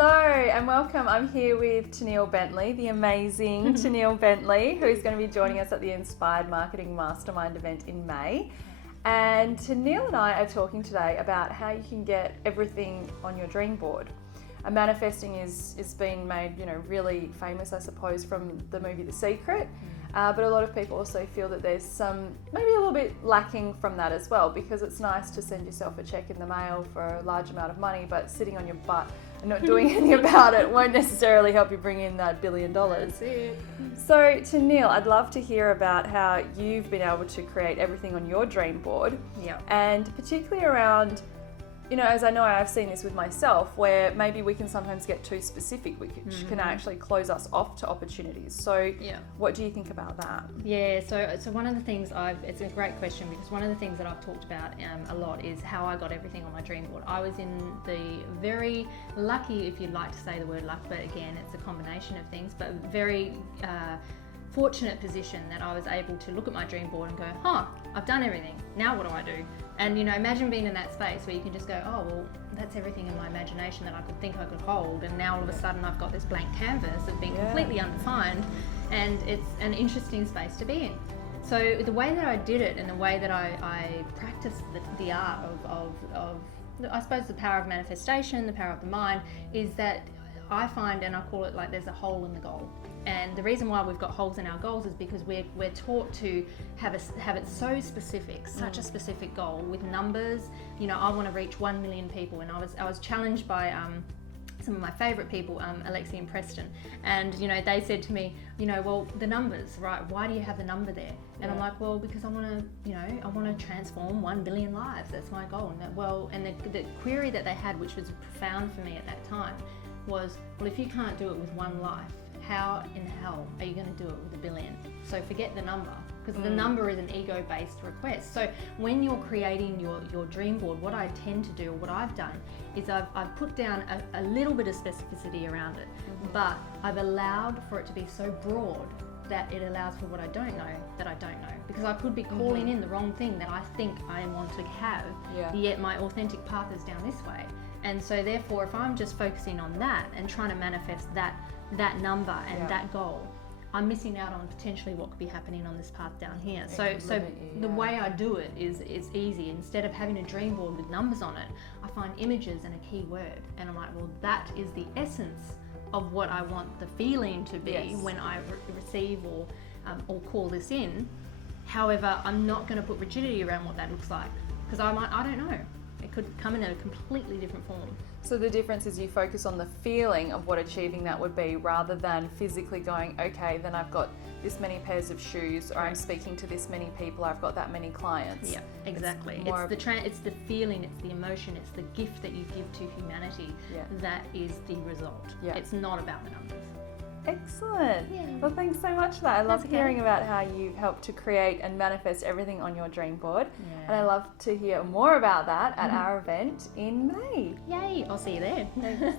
Hello and welcome. I'm here with Tenille Bentley, the amazing Tenille Bentley, who's going to be joining us at the Inspired Marketing Mastermind event in May. And Tenille and I are talking today about how you can get everything on your dream board. And manifesting is being made, really famous, I suppose, from the movie The Secret. But a lot of people also feel that there's maybe a little bit lacking from that as well, because it's nice to send yourself a check in the mail for a large amount of money, but sitting on your butt and not doing anything about it won't necessarily help you bring in that $1 billion. That's it. So Tenille, I'd love to hear about how you've been able to create everything on your dream board. Yeah. And particularly around, as I know I've seen this with myself, where maybe we can sometimes get too specific, which can actually close us off to opportunities. So what do you think about that? Yeah, so one of the things it's a great question, because one of the things that I've talked about a lot is how I got everything on my dream board. I was in the very lucky, if you'd like to say the word luck, but again, it's a combination of things, but very fortunate position that I was able to look at my dream board and go, I've done everything. Now what do I do? And imagine being in that space where you can just go, oh, well, that's everything in my imagination that I could think I could hold. And now all of a sudden I've got this blank canvas of being completely undefined, and it's an interesting space to be in. So the way that I did it and the way that I practiced the art of I suppose the power of manifestation, the power of the mind, is that I find, and I call it like there's a hole in the goal. And the reason why we've got holes in our goals is because we're taught to have it so specific, such a specific goal with numbers. I want to reach 1 million people, and I was challenged by some of my favorite people, Alexi and Preston, and they said to me, well, the numbers, right? Why do you have the number there? And I'm like, well, because I want to transform 1 billion lives. That's my goal. And the query that they had, which was profound for me at that time, was, well, if you can't do it with one life, how in hell are you going to do it with 1 billion? So forget the number, because the number is an ego-based request. So when you're creating your dream board, what I tend to do, or what I've done, is I've put down a little bit of specificity around it, but I've allowed for it to be so broad that it allows for what I don't know that I don't know. Because I could be calling in the wrong thing that I think I want to have, yet my authentic path is down this way. And so therefore, if I'm just focusing on that and trying to manifest that number and that goal, I'm missing out on potentially what could be happening on this path down here. So the way I do it is easy. Instead of having a dream board with numbers on it, I find images and a key word. And I'm like, well, that is the essence of what I want the feeling to be when I receive or call this in. However, I'm not going to put rigidity around what that looks like, because I don't know. It could come in a completely different form. So the difference is you focus on the feeling of what achieving that would be, rather than physically going, okay, then I've got this many pairs of shoes, or I'm speaking to this many people, I've got that many clients. Yeah, exactly. It's the feeling, it's the emotion, it's the gift that you give to humanity that is the result. Yeah. It's not about the numbers. Excellent. Yeah. Well, thanks so much for that. I love hearing about how you've helped to create and manifest everything on your dream board. Yeah. And I love to hear more about that at our event in May. Yay! I'll see you there. Thanks.